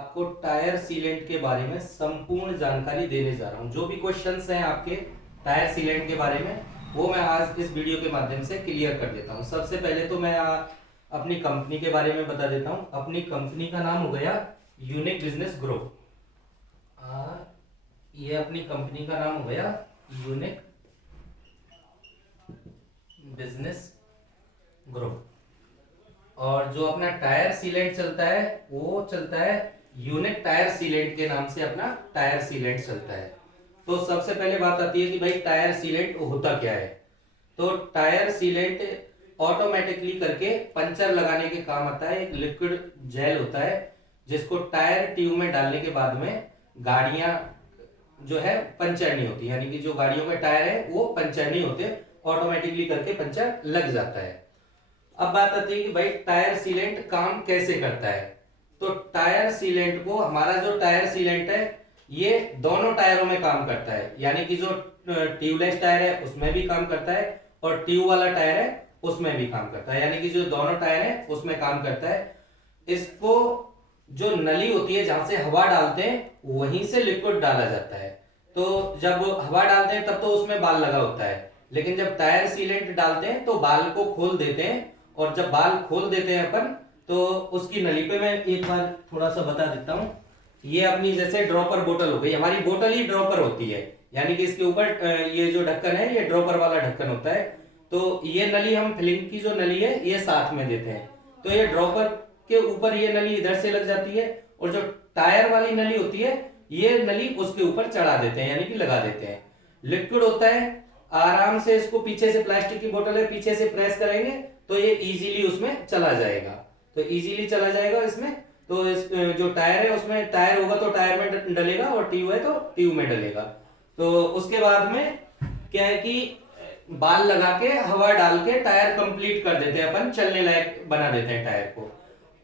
आपको tyre sealant के बारे में संपूर्ण जानकारी देने जा रहा हूं। जो भी क्वेश्चंस हैं आपके टायर सीलेंट के बारे में वो मैं आज इस वीडियो के माध्यम से क्लियर कर देता हूं। सबसे पहले तो मैं अपनी कंपनी के बारे में बता देता हूं। अपनी कंपनी का नाम हो गया यूनिक बिजनेस ग्रुप। ये अपनी कंपनी का नाम हो गया यूनिक बिजनेस ग्रुप। और जो अपना टायर सीलेंट चलता है वो चलता है यूनिक टायर सीलेंट के नाम से। अपना टायर सीलेंट चलता है। तो सबसे पहले बात आती है कि भाई टायर सीलेंट होता क्या है। तो टायर सीलेंट ऑटोमेटिकली करके पंचर लगाने के काम आता है। एक लिक्विड जेल होता है जिसको टायर ट्यूब में डालने के बाद में गाड़ियां जो है पंचर नहीं होती, यानी कि जो गाड़ियों के टायर है वो पंचर नहीं होते, ऑटोमेटिकली करके पंचर लग जाता है। अब बात आती है कि भाई टायर सीलेंट काम कैसे करता है। तो टायर सीलेंट को, हमारा जो टायर सीलेंट है ये दोनों टायरों में काम करता है, यानी कि जो ट्यूबलेस टायर है उसमें भी काम करता है और ट्यूब वाला टायर है उसमें भी काम करता है, यानी कि जो दोनों टायर है उसमें काम करता है। इसको जो नली होती है जहां से हवा डालते हैं वहीं से लिक्विड डाला जाता है। तो जब हवा डालते हैं तब तो उसमें बाल लगा होता है, लेकिन जब टायर सीलेंट डालते हैं तो बाल को खोल देते हैं। और जब बाल खोल देते हैं अपन तो उसकी नली पे मैं एक बार थोड़ा सा बता देता हूं। ये अपनी जैसे ड्रॉपर बोतल हो गई, हमारी बोतल ही ड्रॉपर होती है, यानी कि इसके ऊपर ये जो ढक्कन है ये ड्रॉपर वाला ढक्कन होता है। तो ये नली हम फिलिंग की जो नली है ये साथ में देते हैं, तो ये ड्रॉपर के ऊपर ये नली इधर से लग जाती है और जो टायर वाली नली होती है ये नली उसके ऊपर चढ़ा देते हैं, यानी कि लगा देते हैं। लिक्विड होता है, आराम से इसको पीछे से, प्लास्टिक की बोतल है, पीछे से प्रेस करेंगे तो ये इजीली उसमें चला जाएगा। तो इजीली चला जाएगा इसमें। तो इस जो टायर है उसमें, टायर होगा तो टायर में डलेगा और ट्यूब है तो ट्यूब में डलेगा। तो उसके बाद में क्या है कि बाल लगा के हवा डाल के टायर कंप्लीट कर देते हैं, अपन चलने लायक बना देते हैं टायर को।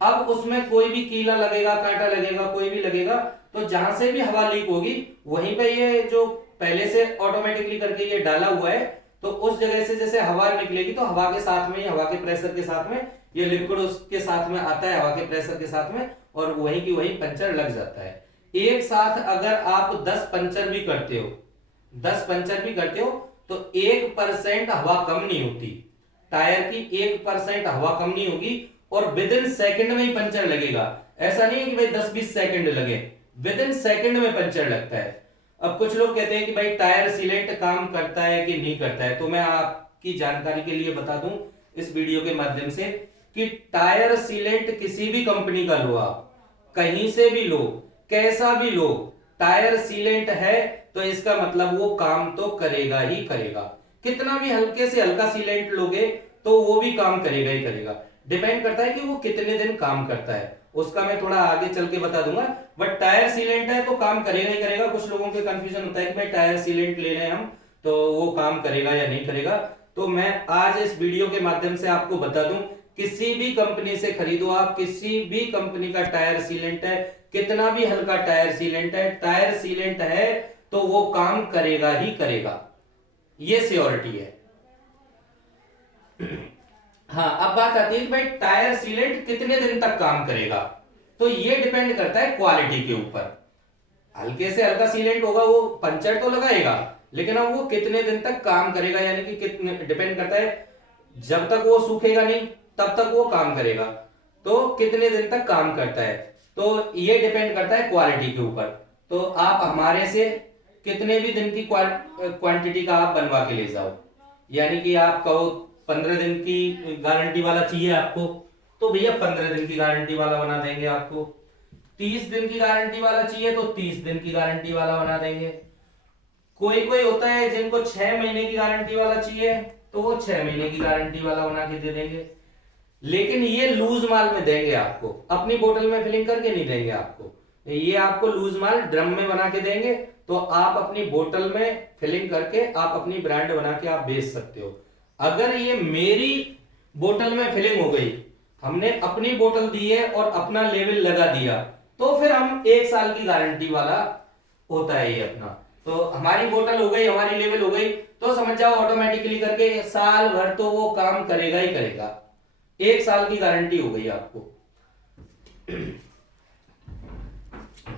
अब उसमें कोई भी कीला लगेगा, कांटा लगेगा, कोई भी लगेगा तो जहां से भी हवा लीक होगी वहीं पे ये जो पहले से ऑटोमेटिकली करके ये डाला हुआ है, तो उस जगह से जैसे हवा निकलेगी तो हवा के साथ में, हवा के प्रेशर के साथ में ये लिक्विड उसके साथ में आता है, हवा के प्रेशर के साथ में, और वहीं की वहीं पंचर लग जाता है। एक साथ अगर आप 10 पंचर भी करते हो, 10 पंचर भी करते हो तो 1% हवा कम नहीं होती, टायर की 1% हवा कम नहीं होगी और विद इन सेकेंड में ही पंचर लगेगा। ऐसा नहीं है कि भाई 10-20 सेकंड लगे, विद इन सेकेंड में पंचर लगता है। अब कुछ लोग कहते हैं कि भाई टायर सीलेंट काम करता है कि नहीं करता है, तो मैं आपकी जानकारी के लिए बता दूं इस वीडियो के माध्यम से कि टायर सीलेंट किसी भी कंपनी का लो, आप कहीं से भी लो, कैसा भी लो, टायर सीलेंट है तो इसका मतलब वो काम तो करेगा ही करेगा। कितना भी हल्के से हल्का सीलेंट लोगे तो वो भी काम करेगा ही करेगा। डिपेंड करता है कि वो कितने दिन काम करता है, उसका मैं थोड़ा आगे चल के बता दूंगा। बट टायर सीलेंट है तो काम करेगा ही करेगा। कुछ लोगों के कंफ्यूजन होता है कि भाई टायर सीलेंट ले रहे हैं हम तो वो काम करेगा या नहीं करेगा। तो मैं आज इस वीडियो के माध्यम से आपको बता दूं, किसी भी कंपनी से खरीदो आप, किसी भी कंपनी का टायर सीलेंट है, कितना भी हल्का टायर सीलेंट है, टायर सीलेंट है तो वो काम करेगा ही करेगा, ये श्योरिटी है। हाँ, अब बात आती है कि भाई टायर सीलेंट कितने दिन तक काम करेगा। तो ये डिपेंड करता है क्वालिटी के ऊपर। हल्के से हल्का सीलेंट होगा वो पंचर तो लगाएगा, लेकिन अब वो कितने दिन तक काम करेगा, यानी कि कितने, डिपेंड करता है, जब तक वो सूखेगा नहीं तब तक वो काम करेगा, तो कितने दिन तक काम करता है। तो ये डिपेंड करता है क्वालिटी के ऊपर। तो आप हमारे से कितने भी दिन की क्वांटिटी का आप बनवा के ले जाओ, यानी कि आप कहो 15 दिन की गारंटी वाला चाहिए आपको, तो भैया 15 दिन की गारंटी वाला बना देंगे आपको। 30 दिन की गारंटी वाला चाहिए तो 30 दिन की गारंटी वाला बना देंगे। कोई कोई होता है जिनको 6 महीने की गारंटी वाला चाहिए तो वो 6 महीने की गारंटी वाला बना के दे देंगे। लेकिन ये लूज माल में देंगे आपको, अपनी बोतल में फिलिंग करके नहीं देंगे आपको। ये आपको लूज माल ड्रम में बना के देंगे, तो आप अपनी बोतल में फिलिंग करके आप अपनी ब्रांड बना के आप बेच सकते हो। अगर ये मेरी बोतल में फिलिंग हो गई, हमने अपनी बोतल दी है और अपना लेवल लगा दिया, तो फिर हम 1 साल की गारंटी वाला होता है ये अपना। तो हमारी बोतल हो गई, हमारी लेवल हो गई, तो समझ जाओ ऑटोमेटिकली करके साल भर तो वो काम करेगा ही करेगा। 1 साल की गारंटी हो गई आपको।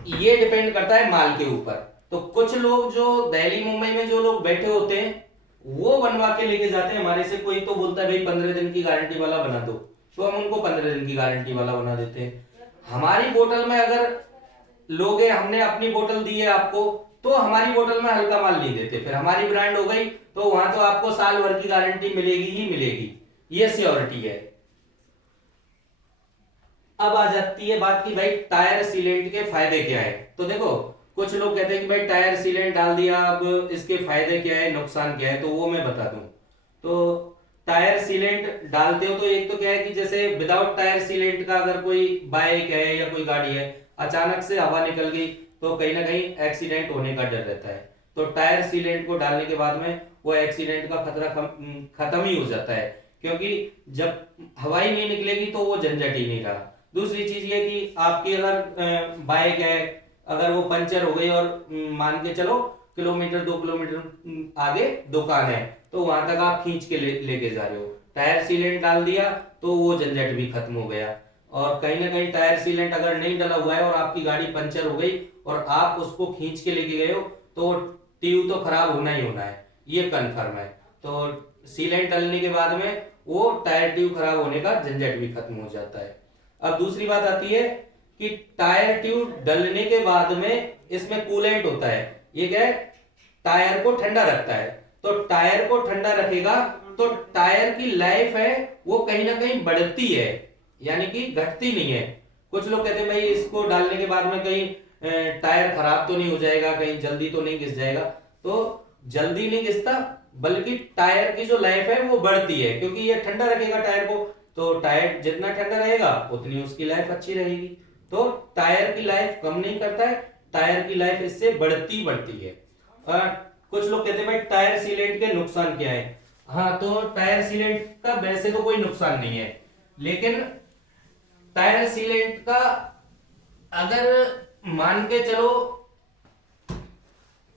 ये डिपेंड करता है माल के ऊपर। तो कुछ लोग जो दिल्ली मुंबई में जो लोग बैठे होते हैं वो बनवा के लेके जाते हैं हमारे से। कोई तो बोलता है भाई 15 दिन की गारंटी वाला बना दो, तो हम उनको 15 दिन की गारंटी वाला बना देते हैं। हमारी बोतल में अगर लोगे, हमने अपनी बोतल दी है आपको, तो हमारी बोतल में हल्का माल नहीं देते। फिर हमारी ब्रांड हो गई तो वहां तो आपको साल भर की गारंटी मिलेगी ही मिलेगी, ये सियोरिटी है। अब आ जाती है बात की भाई टायर सीलेंट के फायदे क्या है। तो देखो कुछ लोग कहते हैं कि भाई टायर सीलेंट डाल दिया, अब इसके फायदे क्या है नुकसान क्या है, तो वो मैं बता दूं। तो टायर सीलेंट डालते हो तो एक तो क्या है कि जैसे विदाउट टायर सीलेंट का अगर कोई बाइक है या कोई गाड़ी है, अचानक से हवा निकल गई तो कहीं ना कहीं एक्सीडेंट होने का डर रहता है। तो टायर सीलेंट को डालने के बाद में वो एक्सीडेंट का खतरा खत्म ही हो जाता है, क्योंकि जब हवा ही नहीं निकलेगी तो वो झंझट ही नहीं रहा। दूसरी चीज ये कि आपकी अगर बाइक है, अगर वो पंचर हो गई और मान के चलो किलोमीटर 2 किलोमीटर आगे दुकान है, तो वहां तक आप खींच के लेके जा रहे हो, टायर सीलेंट डाल दिया तो वो झंझट भी खत्म हो गया। और कहीं ना कहीं टायर सीलेंट अगर नहीं डला हुआ है और आपकी गाड़ी पंचर हो गई और आप उसको खींच के लेके गए हो, तो ट्यूब तो खराब होना ही होना है, ये कंफर्म है। तो सीलेंट डलने के बाद में वो टायर ट्यूब खराब होने का झंझट भी खत्म हो जाता है। अब दूसरी बात आती है कि टायर ट्यूब डलने के बाद में इसमें कूलेंट होता है, ये क्या है, टायर को ठंडा रखता है। तो टायर को ठंडा रखेगा तो टायर की लाइफ है वो कहीं ना कहीं बढ़ती है, यानी कि घटती नहीं है। कुछ लोग कहते हैं भाई इसको डालने के बाद में कहीं टायर खराब तो नहीं हो जाएगा, कहीं जल्दी तो नहीं घिस जाएगा। तो जल्दी नहीं घिसता, बल्कि टायर की जो लाइफ है वो बढ़ती है, क्योंकि ये ठंडा रखेगा टायर को। तो टायर जितना ठंडा रहेगा उतनी उसकी लाइफ अच्छी रहेगी। तो टायर की लाइफ कम नहीं करता है, टायर की लाइफ इससे बढ़ती बढ़ती है। कुछ लोग कहते हैं भाई टायर सीलेंट के नुकसान क्या है। हाँ, तो टायर सीलेंट का वैसे तो कोई नुकसान नहीं है, लेकिन टायर सीलेंट का अगर मान के चलो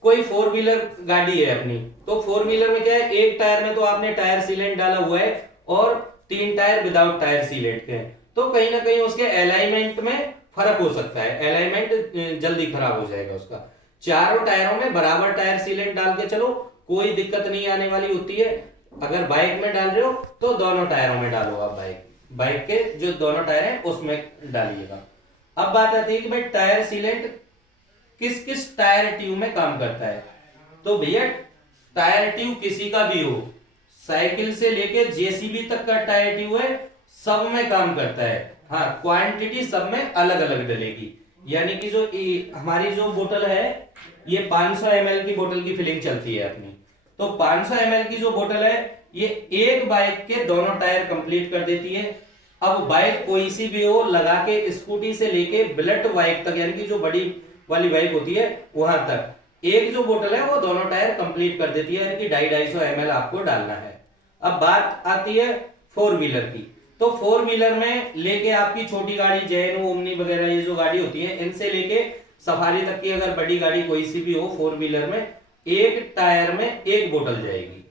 कोई 4 व्हीलर गाड़ी है अपनी, तो 4 व्हीलर में क्या है, एक टायर में तो आपने टायर सीलेंट डाला हुआ है और 3 टायर विदाउट टायर सीलेंट के हैं, तो कहीं ना कहीं उसके अलाइनमेंट में फर्क हो सकता है, अलाइनमेंट जल्दी खराब हो जाएगा उसका। चारों टायरों में बराबर टायर सीलेंट डाल के चलो, कोई दिक्कत नहीं आने वाली होती है। अगर बाइक में डाल रहे हो तो दोनों टायरों में डालो आप, बाइक के जो दोनों टायर हैं उसमें डालिएगा। अब बात आती है कि भाई टायर सीलेंट किस किस टायर ट्यूब में काम करता है। तो भैया टायर ट्यूब किसी का भी हो, साइकिल से लेके जेसीबी तक का टायर ट्यूब है, सब में काम करता है। हाँ, क्वांटिटी सब में अलग अलग डलेगी। यानी कि जो हमारी जो बोतल है ये 500 ml की बोतल की फिलिंग चलती है अपनी। तो 500 ml की जो बोतल है ये एक बाइक के दोनों टायर कंप्लीट कर देती है। अब बाइक कोई सी भी हो, लगा के स्कूटी से लेके बुलेट बाइक तक, यानी कि जो बड़ी वाली बाइक होती है वहां तक एक जो बोतल है वो दोनों टायर कंप्लीट कर देती है, यानी कि 250 ml आपको डालना है। अब बात आती है 4 व्हीलर की। तो 4 व्हीलर में लेके आपकी छोटी गाड़ी जैन ओमनी वगैरह ये जो गाड़ी होती है, इनसे लेके सफारी तक की अगर बड़ी गाड़ी कोई सी भी हो 4 व्हीलर में, एक टायर में एक बोतल जाएगी।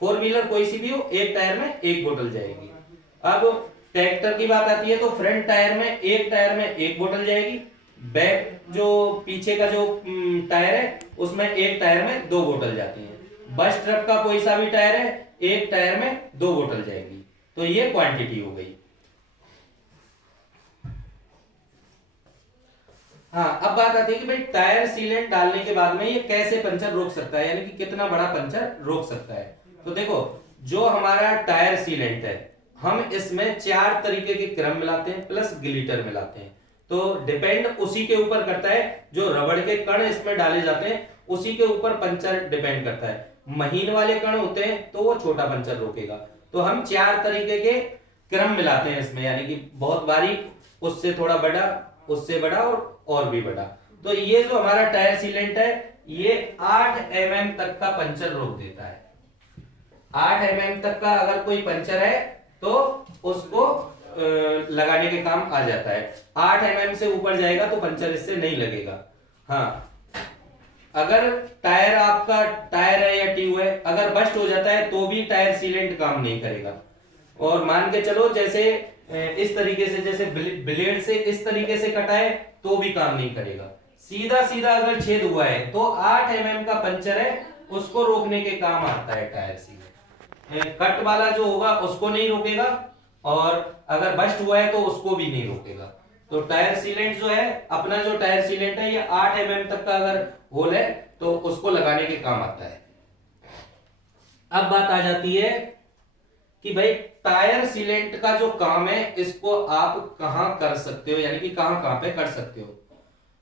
4 व्हीलर कोई सी भी हो एक टायर में एक बोतल जाएगी। अब ट्रैक्टर की बात आती है तो फ्रंट टायर में एक बोतल जाएगी, बैक जो पीछे का जो टायर है उसमें एक टायर में 2 बोतल जाती है। बस ट्रक का कोई सा भी टायर है एक टायर में 2 बोतल जाएगी। तो ये क्वांटिटी हो गई। हाँ, अब बात आती है कि भाई टायर सीलेंट डालने के बाद में ये कैसे पंचर रोक सकता है, यानी कि कितना बड़ा पंचर रोक सकता है। तो देखो जो हमारा टायर सीलेंट है हम इसमें 4 तरीके के क्रम मिलाते हैं प्लस ग्लिटर मिलाते हैं। तो डिपेंड उसी के ऊपर करता है, जो रबड़ के कण इसमें डाले जाते हैं उसी के ऊपर पंचर डिपेंड करता है। महीन वाले कण होते हैं तो वो छोटा पंचर रोकेगा। तो हम 4 तरीके के क्रम मिलाते हैं इसमें, यानी कि बहुत बारीक, उससे थोड़ा बड़ा, उससे बड़ा और भी बड़ा। तो ये जो हमारा टायर सीलेंट है ये 8 mm तक का पंचर रोक देता है। 8 mm तक का अगर कोई पंचर है तो उसको लगाने के काम आ जाता है। 8 mm से ऊपर जाएगा तो पंचर इससे नहीं लगेगा। हाँ, अगर टायर आपका टायर है या ट्यूब है अगर बस्ट हो जाता है तो भी टायर सीलेंट काम नहीं करेगा। और मान के चलो जैसे इस तरीके से, जैसे ब्लेड से इस तरीके से कटाए तो भी काम नहीं करेगा। सीधा सीधा अगर छेद हुआ है तो 8 mm का पंचर है, उसको रोकने के काम आता है टायर सीलेंट। कट वाला जो होगा उसको नहीं रोकेगा, और अगर बस्ट हुआ है तो उसको भी नहीं रोकेगा। तो टायर सीलेंट जो है, अपना जो टायर सीलेंट है, ये 8 mm तक का अगर होल है तो उसको लगाने के काम आता है। अब बात आ जाती है कि भाई टायर सीलेंट का जो काम है इसको आप कहां कर सकते हो, यानी कि कहां कहां पे कर सकते हो।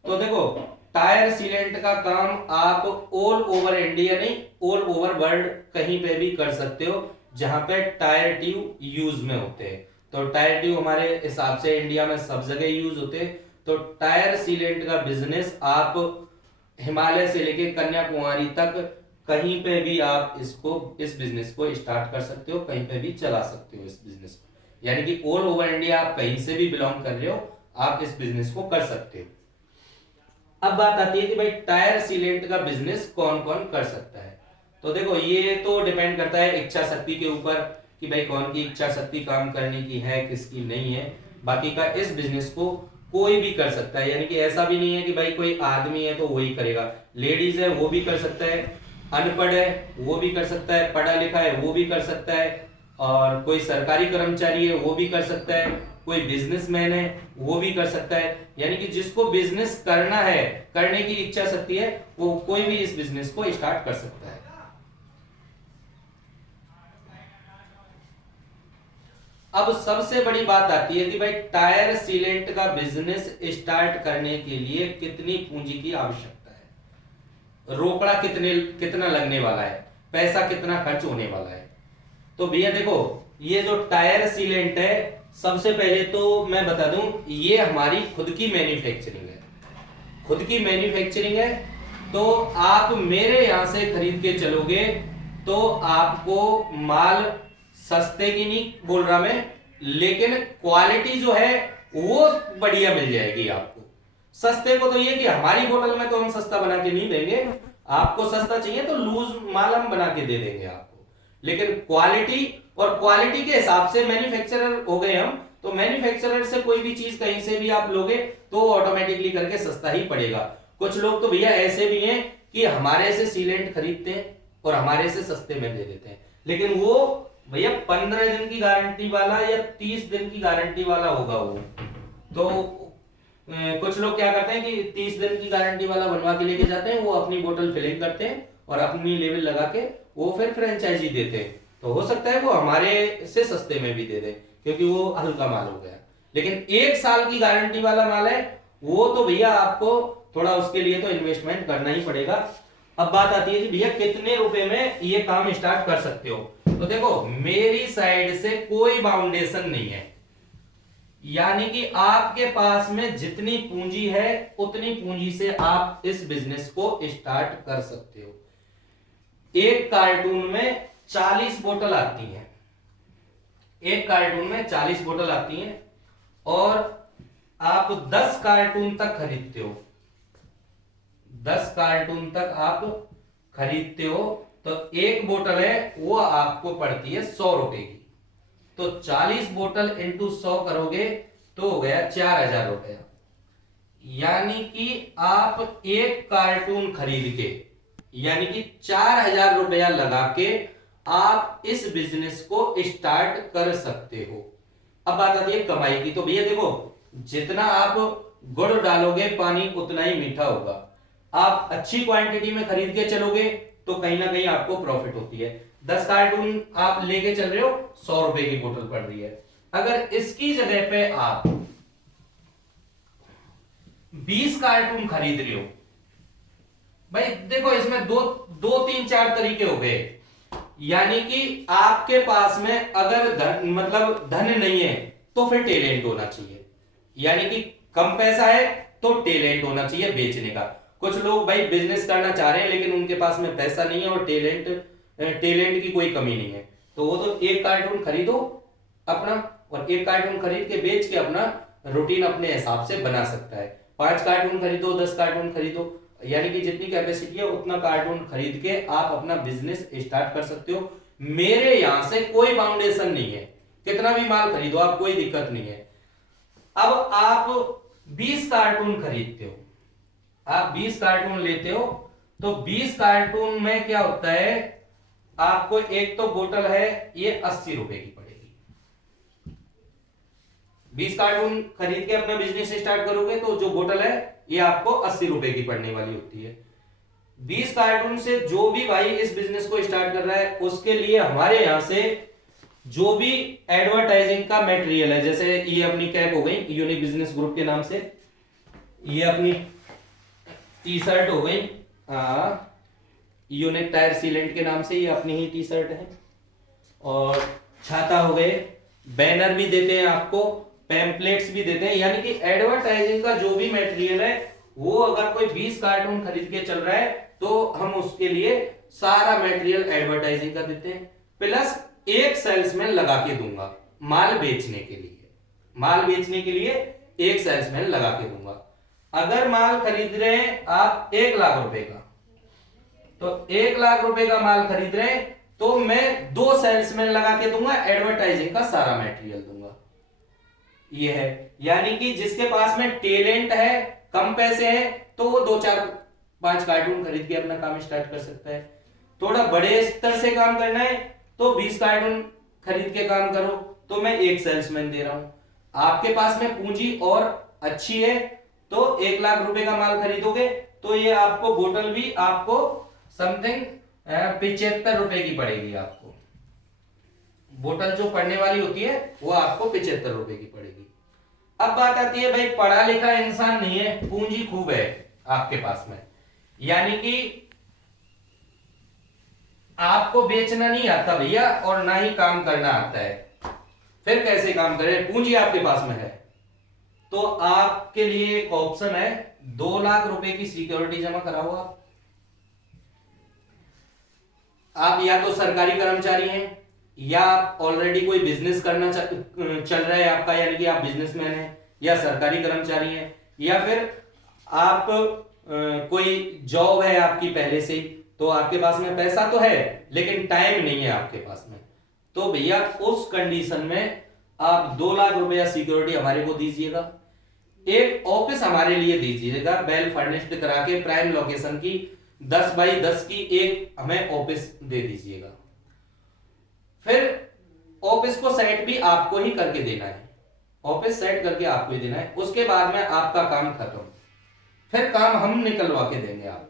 तो देखो, टायर सीलेंट का काम आप ऑल ओवर इंडिया नहीं, ऑल ओवर वर्ल्ड कहीं पे भी कर सकते हो जहां पे टायर ट्यूब यूज में होते हैं। तो टायर ट्यूब हमारे हिसाब से इंडिया में सब जगह यूज होते हैं। तो टायर सीलेंट का बिजनेस आप हिमालय से लेके कन्याकुमारी तक कहीं पे भी आप इस बिजनेस को स्टार्ट कर सकते हो, कहीं पे भी चला सकते हो इस बिजनेस को। यानी कि ऑल ओवर इंडिया आप कहीं से भी बिलोंग कर रहे हो, आप इस बिजनेस को कर सकते हो। अब बात आती है कि भाई टायर सीलेंट का बिजनेस कौन कौन कर सकता है। तो देखो, ये तो डिपेंड करता है इच्छा शक्ति के ऊपर कि भाई कौन की इच्छा शक्ति काम करने की है, किसकी नहीं है। बाकी का इस बिजनेस को कोई भी कर सकता है, यानी कि ऐसा भी नहीं है कि भाई कोई आदमी है तो वही करेगा। लेडीज है वो भी कर सकता है, अनपढ़ है वो भी कर सकता है, पढ़ा लिखा है वो भी कर सकता है, और कोई सरकारी कर्मचारी है वो भी कर सकता है, कोई बिजनेसमैन है वो भी कर सकता है। यानी कि जिसको बिजनेस करना है, करने की इच्छा शक्ति है, वो कोई भी इस बिजनेस को स्टार्ट कर सकता है। अब सबसे बड़ी बात आती है कि भाई टायर सीलेंट का बिजनेस स्टार्ट करने के लिए कितनी पूंजी की आवश्यकता है, रोकड़ा कितना लगने वाला है, पैसा कितना खर्च होने वाला है। तो भैया देखो, ये जो टायर सीलेंट है, सबसे पहले तो मैं बता दूं, ये हमारी खुद की मैन्युफैक्चरिंग है, खुद की मैन्युफैक्चरिंग है। तो आप मेरे यहां से खरीद के चलोगे तो आपको माल सस्ते की नहीं बोल रहा मैं, लेकिन क्वालिटी जो है वो बढ़िया मिल जाएगी आपको। सस्ते को तो ये कि हमारी बोतल में तो हम सस्ता बना के नहीं देंगे, आपको सस्ता चाहिए तो लूज माल हम बना के दे देंगे आपको, लेकिन क्वालिटी और क्वालिटी के हिसाब से मैन्युफैक्चरर हो गए हम। तो मैन्युफैक्चरर से कोई भी चीज कहीं से भी आप लोगे तो ऑटोमेटिकली करके सस्ता ही पड़ेगा। कुछ लोग तो भैया ऐसे भी हैं कि हमारे से सीलेंट खरीदते हैं और हमारे से सस्ते में दे देते हैं, लेकिन वो भैया 15 दिन की गारंटी वाला या 30 दिन की गारंटी वाला होगा वो। तो कुछ लोग क्या करते हैं कि 30 दिन की गारंटी वाला बनवा के लेके जाते हैं, वो अपनी बोतल फिलिंग करते हैं और अपनी लेवल लगा के वो फिर फ्रेंचाइजी देते हैं। तो हो सकता है वो हमारे से सस्ते में भी दे दे क्योंकि वो हल्का माल हो गया, लेकिन 1 साल की गारंटी वाला माल है वो तो भैया आपको थोड़ा उसके लिए तो इन्वेस्टमेंट करना ही पड़ेगा। अब बात आती है कि भैया कितने रुपए में ये काम स्टार्ट कर सकते हो। तो देखो, मेरी साइड से कोई बाउंडेशन नहीं है, यानी कि आपके पास में जितनी पूंजी है उतनी पूंजी से आप इस बिजनेस को स्टार्ट कर सकते हो। एक कार्टून में 40 बोतल आती हैं, एक कार्टून में 40 बोतल आती हैं, और आप 10 कार्टून तक खरीदते हो, 10 कार्टून तक आप खरीदते हो, तो एक बोतल है वो आपको पड़ती है 100 रुपए की। तो 40 बोतल इंटू 100 करोगे तो हो गया 4000 रुपया। यानी कि आप एक कार्टून खरीद के, यानी कि 4000 रुपया लगा के आप इस बिजनेस को स्टार्ट कर सकते हो। अब बात आती है कमाई की। तो भैया देखो, जितना आप गुड़ डालोगे पानी उतना ही मीठा होगा। आप अच्छी क्वांटिटी में खरीद के चलोगे तो कहीं ना कहीं आपको प्रॉफिट होती है। 10 कार्टून आप लेके चल रहे हो, 100 रुपए की बोतल पड़ रही है। अगर इसकी जगह पे आप 20 कार्टून खरीद रहे हो, भाई देखो इसमें दो तीन चार तरीके हो गए। यानी कि आपके पास में अगर धन नहीं है तो फिर टैलेंट होना चाहिए, यानी कि कम पैसा है तो टैलेंट होना चाहिए बेचने का। कुछ लोग भाई बिजनेस करना चाह रहे हैं लेकिन उनके पास में पैसा नहीं है और टैलेंट की कोई कमी नहीं है, तो वो तो एक कार्टून खरीदो अपना, और एक कार्टून खरीद के बेच के अपना रूटीन अपने हिसाब से बना सकता है। 5 कार्टून खरीदो, 10 कार्टून खरीदो, यानी कि जितनी कैपेसिटी है उतना कार्टून खरीद के आप अपना बिजनेस स्टार्ट कर सकते हो। मेरे यहां से कोई बाउंडेशन नहीं है कितना भी माल खरीदो आप, कोई दिक्कत नहीं है। अब आप 20 कार्टून खरीदते हो, आप 20 कार्टून लेते हो, तो 20 कार्टून में क्या होता है, आपको एक तो बोतल है ये 80 रुपए की पड़ेगी। 20 कार्टून खरीद के अपना बिजनेस स्टार्ट करोगे तो जो बोतल है ये आपको 80 रुपए की पड़ने वाली होती है। 20 कार्टून से जो भी भाई इस बिजनेस को स्टार्ट कर रहा है उसके लिए हमारे यहां से जो भी एडवर्टाइजिंग का मटेरियल है, जैसे ये अपनी कैप हो गई यूनिक बिजनेस ग्रुप के नाम से, ये अपनी टी शर्ट हो गई यूनिक टायर सीलेंट के नाम से, ये अपनी ही टी शर्ट है, और छाता हो गए, बैनर भी देते हैं आपको, पैम्पलेट्स भी देते हैं, यानी कि एडवर्टाइजिंग का जो भी मटेरियल है वो अगर कोई 20 कार्टून खरीद के चल रहा है तो हम उसके लिए सारा मटेरियल एडवर्टाइजिंग का देते हैं, प्लस एक सेल्समैन लगा के दूंगा माल बेचने के लिए, माल बेचने के लिए एक सेल्समैन लगा के दूंगा। अगर माल खरीद रहे हैं आप 1 लाख रुपए का, तो 1 लाख रुपए का माल खरीद रहे हैं तो मैं 2 सेल्समैन लगा के दूंगा, एडवर्टाइजिंग का सारा मटेरियल दूंगा। ये है, यानी कि जिसके पास में टैलेंट है, कम पैसे हैं, तो वो 2-4-5 कार्टून खरीद के अपना काम स्टार्ट कर सकता है। थोड़ा बड़े स्तर से काम करना है तो 20 कार्टून खरीद के काम करो, तो मैं एक सेल्समैन दे रहा हूं। आपके पास में पूंजी और अच्छी है तो 1 लाख रुपए का माल खरीदोगे तो ये आपको बोतल भी आपको समथिंग 75 रुपए की पड़ेगी। आपको बोतल जो पड़ने वाली होती है वो आपको 75 रुपए की पड़ेगी। अब बात आती है भाई पढ़ा लिखा इंसान नहीं है, पूंजी खूब है आपके पास में, यानी कि आपको बेचना नहीं आता भैया और ना ही काम करना आता है, फिर कैसे काम करें, पूंजी आपके पास में है, तो आपके लिए एक ऑप्शन है 2 लाख रुपए की सिक्योरिटी जमा कराओ। आप या तो सरकारी कर्मचारी हैं या आप ऑलरेडी कोई बिजनेस करना चल रहा है आपका, यानी कि आप बिजनेसमैन हैं या सरकारी कर्मचारी हैं, या फिर आप कोई जॉब है आपकी पहले से ही, तो आपके पास में पैसा तो है लेकिन टाइम नहीं है आपके पास में, तो भैया उस कंडीशन में आप 2 लाख रुपया सिक्योरिटी हमारे को दीजिएगा। एक ऑफिस हमारे लिए दीजिएगा वेल फर्निश्ड करा के, प्राइम लोकेशन की 10 बाई 10 की एक हमें ऑफिस दे दीजिएगा। फिर ऑफिस को सेट भी आपको ही करके देना है, ऑफिस सेट करके आपको ही देना है, उसके बाद में आपका काम खत्म, फिर काम हम निकलवा के देंगे आपको।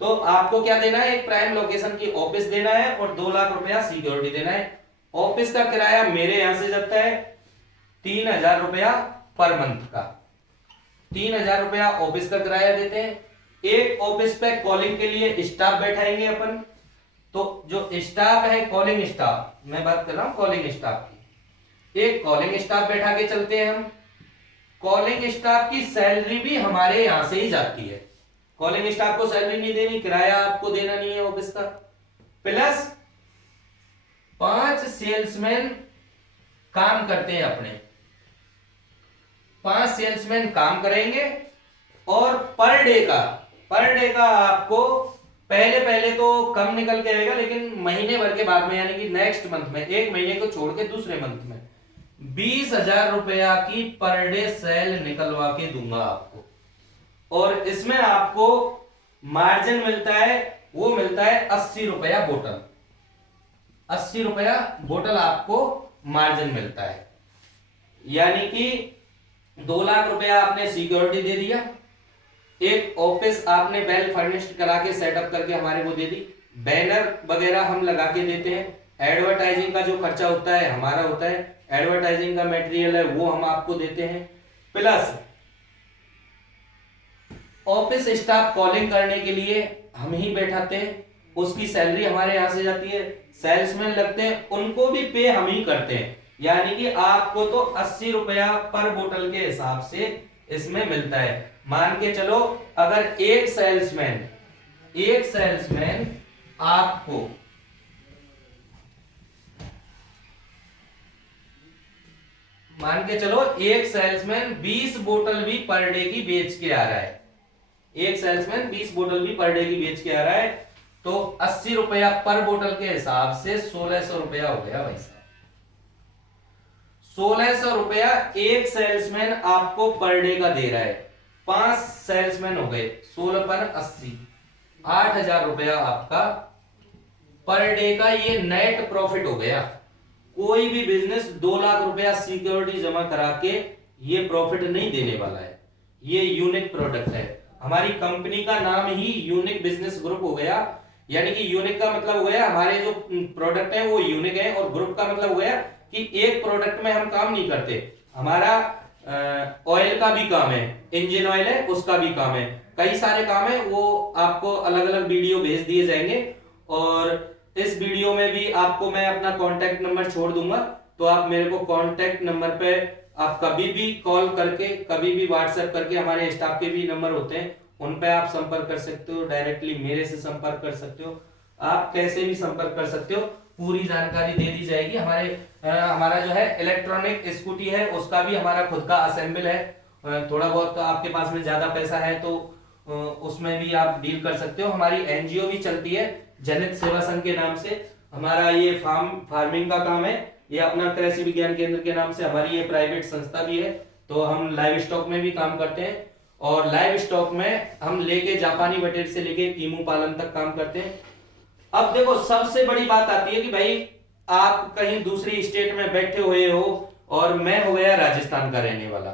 तो आपको क्या देना है, एक प्राइम लोकेशन की ऑफिस देना है और 2 लाख रुपया सिक्योरिटी देना है। ऑफिस का किराया मेरे यहां से जाता है 3,000 रुपया पर मंथ का, 3,000 रुपया ऑफिस का किराया देते हैं। एक ऑफिस पे कॉलिंग के लिए स्टाफ बैठाएंगे अपन, तो जो स्टाफ है कॉलिंग स्टाफ, मैं बात कर रहा हूं कॉलिंग स्टाफ की, एक कॉलिंग स्टाफ बैठा के चलते हैं हम। कॉलिंग स्टाफ की सैलरी भी हमारे यहां से ही जाती है, कॉलिंग स्टाफ को सैलरी नहीं देनी, किराया आपको देना नहीं है ऑफिस का, प्लस 5 सेल्समैन काम करते हैं अपने, 5 सेल्समैन काम करेंगे और पर डे का आपको पहले तो कम निकल के आएगा, लेकिन महीने भर के बाद में यानी कि नेक्स्ट मंथ में, एक महीने को छोड़ के दूसरे मंथ में 20,000 रुपया की पर डे सेल निकलवा के दूंगा आपको। और इसमें आपको मार्जिन मिलता है, वो मिलता है 80 रुपया बोतल, 80 रुपया बोतल आपको मार्जिन मिलता है। यानी कि 2 लाख रुपया आपने सिक्योरिटी दे दिया, एक ऑफिस आपने वेल फर्निश्ड करा के सेटअप करके हमारे को दे दी, बैनर वगैरह हम लगा के देते हैं, एडवर्टाइजिंग का जो खर्चा होता है हमारा होता है, एडवर्टाइजिंग का मटेरियल है वो हम आपको देते हैं, प्लस ऑफिस स्टाफ कॉलिंग करने के लिए हम ही बैठाते हैं, उसकी सैलरी हमारे यहां से जाती है, सेल्समैन लगते हैं उनको भी पे हम ही करते हैं, यानी कि आपको तो 80 रुपया पर बोतल के हिसाब से इसमें मिलता है। मान के चलो अगर एक सेल्समैन आपको मान के चलो एक सेल्समैन 20 बोतल भी पर डे की बेच के आ रहा है, एक सेल्समैन 20 बोतल भी पर डे की बेच के आ रहा है, तो 80 रुपया पर बोतल के हिसाब से 1600 रुपया हो गया भाई साहब। 1600 रुपया एक सेल्समैन आपको पर डे का दे रहा है। 5 सेल्समैन हो गए, 16 पर 80, 8000 रुपया आपका पर डे का ये नेट प्रॉफिट हो गया। कोई भी बिजनेस 2 लाख रुपया सिक्योरिटी जमा करा के ये प्रॉफिट नहीं देने वाला है। ये यूनिक प्रोडक्ट है। हमारी कंपनी का नाम ही यूनिक बिजनेस ग्रुप हो गया। यानी कि यूनिक का मतलब हो गया हमारे जो प्रोडक्ट है वो यूनिक है, और ग्रुप का मतलब हो गया कि एक प्रोडक्ट में हम काम नहीं करते। हमारा ऑयल का भी काम है, इंजन ऑयल है उसका भी काम है, कई सारे काम है। वो आपको अलग अलग वीडियो भेज दिए जाएंगे, और इस वीडियो में भी आपको मैं अपना कांटेक्ट नंबर छोड़ दूंगा, तो आप मेरे को कांटेक्ट नंबर पे आप कभी भी कॉल करके, कभी भी व्हाट्सएप करके, हमारे स्टाफ के भी नंबर होते हैं उन पे आप संपर्क कर सकते हो, डायरेक्टली मेरे से संपर्क कर सकते हो, आप कैसे भी संपर्क कर सकते हो। पूरी जानकारी दे दी जाएगी। हमारा जो है इलेक्ट्रॉनिक स्कूटी है उसका भी हमारा खुद का असेंबल है। थोड़ा बहुत तो आपके पास में ज्यादा पैसा है तो उसमें भी आप डील कर सकते हो। हमारी एनजीओ भी चलती है जनित सेवा संघ के नाम से। हमारा ये फार्मिंग का काम है, ये अपना कृषि विज्ञान केंद्र के नाम से हमारी ये प्राइवेट संस्था भी है। तो हम लाइव स्टॉक में भी काम करते हैं, और लाइव स्टॉक में हम लेके जापानी बटेर से लेके कीमू पालन तक काम करते हैं। अब देखो सबसे बड़ी बात आती है कि भाई आप कहीं दूसरी स्टेट में बैठे हुए हो और मैं हो गया राजस्थान का रहने वाला।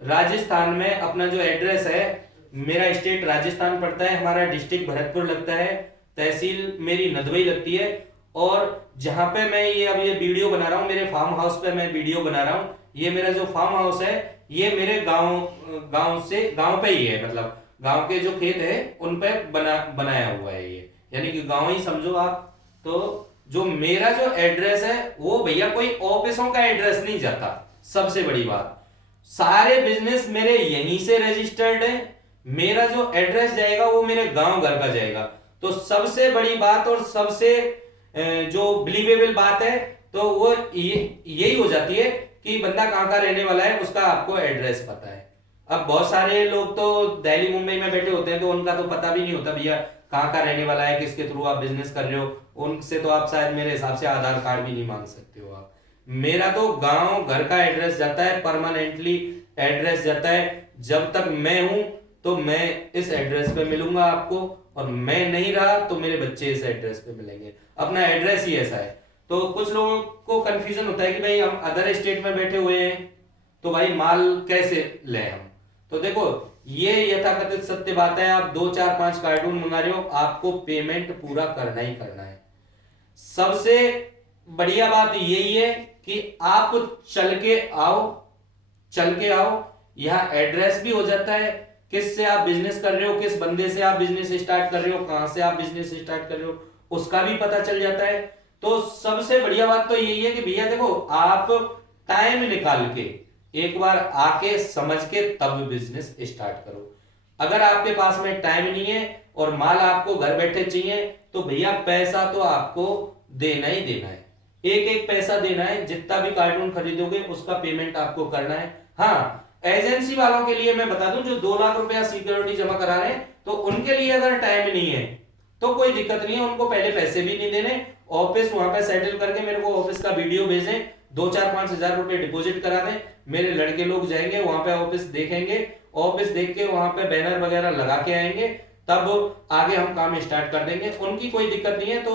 राजस्थान में अपना जो एड्रेस है, मेरा स्टेट राजस्थान पड़ता है, हमारा डिस्ट्रिक्ट भरतपुर लगता है, तहसील मेरी नदवई लगती है, और जहां पे मैं ये वीडियो बना रहा हूं, मेरे फार्म हाउस पे मैं वीडियो बना रहा हूं। ये मेरा जो फार्म हाउस है ये मेरे गांव पे ही है, मतलब गांव के जो खेत है उन पे बनाया हुआ है ये, यानी कि गांव ही समझो आप। तो जो मेरा जो एड्रेस है वो भैया कोई ऑफिसों का एड्रेस नहीं जाता। सबसे बड़ी बात, सारे बिजनेस मेरे यहीं से रजिस्टर्ड है। मेरा जो एड्रेस जाएगा वो मेरे गांव घर का जाएगा। तो सबसे बड़ी बात और सबसे जो बिलीवेबल बात है तो वो यही हो जाती है कि बंदा कहां का रहने वाला है, उसका आपको एड्रेस पता है। अब बहुत सारे लोग तो दिल्ली मुंबई में बैठे होते हैं तो उनका तो पता भी नहीं होता भैया कहाँ का रहने वाला है, किसके थ्रू आप बिजनेस कर रहे हो। उनसे तो आप शायद मेरे हिसाब से आधार कार्ड भी नहीं मांग सकते हो आप। मेरा तो गांव घर का एड्रेस जाता है, परमानेंटली एड्रेस जाता है। जब तक मैं हूं तो मैं इस एड्रेस पे मिलूंगा आपको, और मैं नहीं रहा तो मेरे बच्चे इस एड्रेस पे मिलेंगे। अपना एड्रेस ही ऐसा है। तो कुछ लोगों को कंफ्यूजन होता है कि भाई हम अदर स्टेट में बैठे हुए हैं तो भाई माल कैसे लें हम। तो देखो ये यथाकथित सत्य बात है, आप 2 4 5 कार्टून मंगा रहे हो, आपको पेमेंट पूरा करना ही करना है। सबसे बढ़िया बात यही है कि आप चल के आओ। यहां एड्रेस भी हो जाता है, किस से आप बिजनेस कर रहे हो, किस बंदे से आप बिजनेस स्टार्ट कर रहे हो, कहां से आप बिजनेस स्टार्ट कर रहे हो, उसका भी पता चल जाता है। तो सबसे बढ़िया बात तो यही है कि भैया देखो आप टाइम निकाल के एक बार आके समझ के तब बिजनेस स्टार्ट करो। अगर आपके पास में टाइम नहीं है और माल आपको घर बैठे चाहिए तो भैया पैसा तो आपको देना ही देना है, एक एक पैसा देना है। जितना भी कार्टून खरीदोगे उसका पेमेंट आपको करना है। हाँ, एजेंसी वालों के लिए मैं बता दूं जो 2 लाख रुपया सिक्योरिटी जमा करा रहे हैं तो उनके लिए अगर टाइम नहीं है तो कोई दिक्कत नहीं है, उनको पहले पैसे भी नहीं देने। ऑफिस वहां पे सेटल करके मेरे को ऑफिस का वीडियो भेजें, 2 4 5 हजार रुपए डिपॉजिट करा दें। मेरे लड़के लोग जाएंगे वहां पे, ऑफिस देखेंगे, ऑफिस देख के वहां पे बैनर वगैरह लगा के आएंगे, तब आगे हम काम स्टार्ट कर देंगे। उनकी कोई दिक्कत नहीं है। तो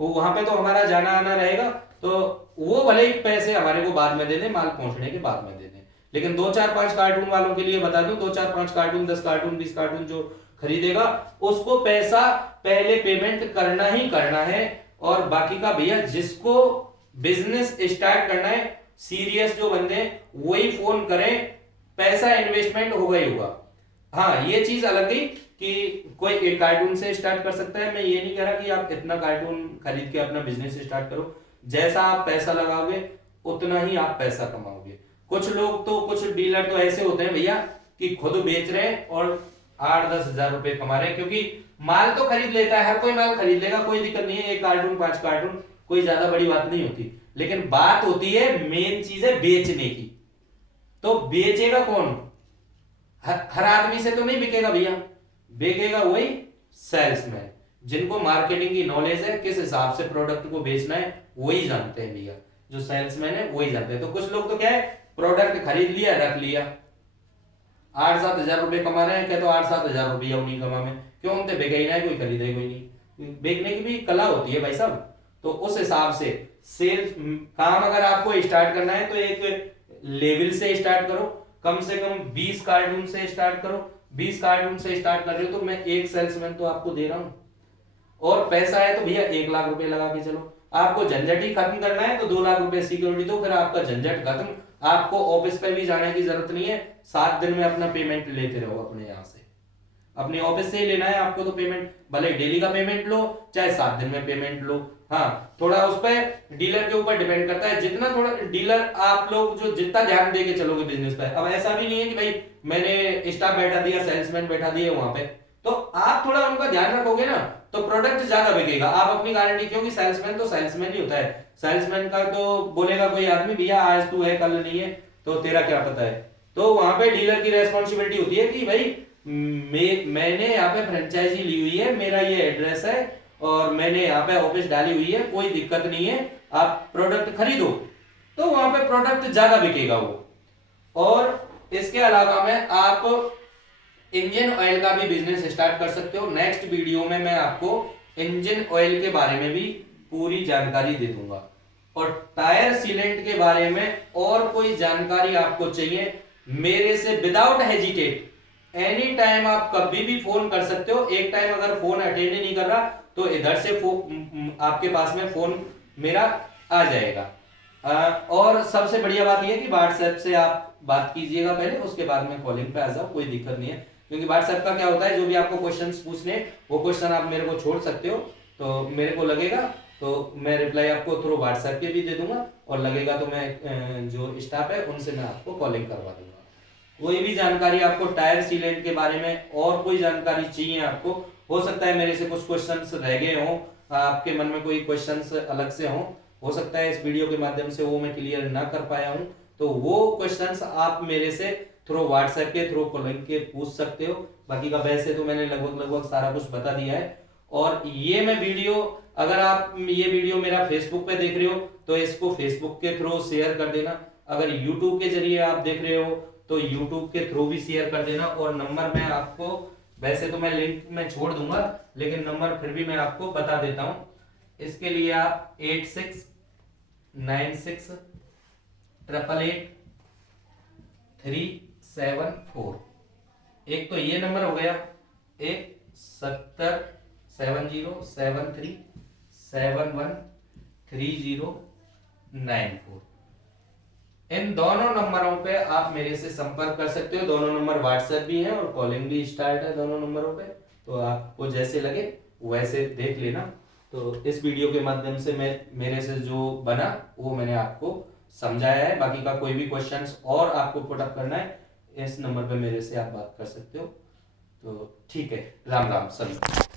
वहां पे तो हमारा जाना आना रहेगा, तो वो भले ही पैसे हमारे को बाद में दे दें, माल पहुंचने के बाद में दे दें। लेकिन 2 4 5 कार्टून वालों के लिए बता दूं, 2 4 5 कार्टून 10 कार्टून 20 कार्टून जो खरीदेगा उसको पैसा पहले पेमेंट करना ही करना है। और बाकी का भैया जिसको बिजनेस स्टार्ट करना है, सीरियस जो बंदे हैं वही फोन करें, पैसा इन्वेस्टमेंट होगा ही होगा। हाँ, ये चीज अलग गई कि कोई एक कार्टून से स्टार्ट कर सकता है। मैं ये नहीं कह रहा कि आप इतना कार्टून खरीद के अपना बिजनेस स्टार्ट करो। जैसा आप पैसा लगाओगे उतना ही आप पैसा कमाओगे। कुछ लोग तो, कुछ डीलर तो ऐसे होते हैं भैया कि खुद बेच रहे हैं और 8-10 हजार रुपए कमा रहे हैं, क्योंकि माल तो खरीद लेता है, हर कोई माल खरीद लेगा, कोई दिक्कत नहीं है। 1 कार्टून 5 कार्टून कोई ज्यादा बड़ी बात नहीं होती। लेकिन बात होती है, मेन चीज है बेचने की। तो बेचेगा कौन? हर आदमी से तो नहीं बिकेगा भैया, बिकेगा वही सेल्समैन जिनको मार्केटिंग की नॉलेज है, किस हिसाब से प्रोडक्ट को बेचना है वही जानते हैं भैया। जो सेल्समैन है वही जानते हैं। तो कुछ लोग तो क्या है, प्रोडक्ट खरीद लिया रख लिया, 8-7 हजार रुपए कमा रहे हैं, क्या तो 8-7 हजार रुपया नहीं कमा में, क्यों हम तो बेचा ही ना, कोई खरीदे कोई नहीं। बेचने की भी कला होती है भाई साहब। तो उस हिसाब से सेल्स काम अगर आपको स्टार्ट करना है तो एक लेवल से स्टार्ट करो, कम से कम 20 कार्टून से स्टार्ट करो। 20 कार्टून से स्टार्ट कर रहे हो तो मैं एक सेल्समैन तो आपको दे रहा हूं, और पैसा है तो भैया 1 लाख रुपए लगा के चलो। आपको झंझट ही खत्म करना है तो 2 लाख रुपए सिक्योरिटी दो, फिर आपका झंझट खत्म। आपको ऑफिस पे भी जाने की जरूरत नहीं है, 7 दिन में अपना पेमेंट लेते रहो अपने यहाँ से, अपने ऑफिस से ही लेना है आपको तो पेमेंट, भले डेली का पेमेंट लो चाहे 7 दिन में पेमेंट लो। हाँ, थोड़ा उस पर डीलर के ऊपर डिपेंड करता है, जितना थोड़ा डीलर आप लोग जो जितना ध्यान दे के चलोगे बिजनेस पे। अब ऐसा भी नहीं है कि भाई मैंने स्टाफ बैठा दिया, सेल्समैन बैठा दिया वहां पे, तो आप थोड़ा उनका ध्यान रखोगे ना तो प्रोडक्ट ज्यादा बिकेगा। आप अपनी गारंटी, क्योंकि सेल्समैन तो सेल्समैन ही होता है। सेल्समैन का तो बोलेगा कोई आदमी भैया आज तू है कल नहीं है तो तेरा क्या पता है, तो वहां पे डीलर की रेस्पॉन्सिबिलिटी होती है कि भाई मैंने यहाँ पे फ्रेंचाइजी ली हुई है, मेरा ये एड्रेस है और मैंने यहाँ पे ऑफिस डाली हुई है, कोई दिक्कत नहीं है, आप प्रोडक्ट खरीदो, तो वहां पे प्रोडक्ट ज्यादा बिकेगा वो। और इसके अलावा में आप इंजन ऑयल का भी बिजनेस स्टार्ट कर सकते हो। नेक्स्ट वीडियो में मैं आपको इंजन ऑयल के बारे में भी पूरी जानकारी दे दूंगा, और टायर सीलेंट के बारे में और कोई जानकारी आपको चाहिए मेरे से विदाउट हेजिटेट एनी टाइम आप कभी भी फोन कर सकते हो। एक टाइम अगर फोन अटेंड नहीं कर रहा तो इधर से आपके पास में फोन मेरा आ जाएगा। और सबसे बढ़िया बात यह है कि व्हाट्सएप से आप बात कीजिएगा पहले, उसके बाद में कॉलिंग पे आ जाओ, कोई दिक्कत नहीं है। क्योंकि व्हाट्सएप का क्या होता है, जो भी आपको क्वेश्चंस पूछने वो क्वेश्चन आप मेरे को छोड़ सकते हो, तो मेरे को लगेगा तो मैं रिप्लाई आपको थ्रू व्हाट्सएप पे भी दे दूंगा, और लगेगा तो मैं जो स्टाफ है उनसे मैं आपको कॉलिंग करवा दूंगा। कोई भी जानकारी आपको टायर सीलेंट के बारे में और कोई जानकारी चाहिए आपको, हो सकता है मेरे से कुछ क्वेश्चंस रह गए हों, आपके मन में कोई क्वेश्चंस अलग से हो सकता है इस वीडियो के माध्यम से वो मैं क्लियर ना कर पाया हूं, तो वो क्वेश्चंस आप मेरे से थ्रू व्हाट्सएप के थ्रू कॉलिंग के पूछ सकते हो। बाकी का वैसे तो मैंने लगभग सारा कुछ बता दिया है। और ये मैं वीडियो, अगर आप ये वीडियो मेरा फेसबुक पे देख रहे हो तो इसको फेसबुक के थ्रू शेयर कर देना, अगर यूट्यूब के जरिए आप देख रहे हो तो यूट्यूब के थ्रू भी शेयर कर देना। और नंबर मैं आपको, वैसे तो मैं लिंक में छोड़ दूंगा लेकिन नंबर फिर भी मैं आपको बता देता हूं। इसके लिए आप 8696888374, एक तो ये नंबर हो गया, एक 7070733094। इन दोनों नंबरों पे आप मेरे से संपर्क कर सकते हो। दोनों नंबर व्हाट्सएप भी है और कॉलिंग भी स्टार्ट है दोनों नंबरों पे, तो आपको जैसे लगे वैसे देख लेना। तो इस वीडियो के माध्यम से मैं मेरे से जो बना वो मैंने आपको समझाया है। बाकी का कोई भी क्वेश्चंस और आपको पुट अप करना है इस नंबर पे मेरे से आप बात कर सकते हो। तो ठीक है, राम राम सभी।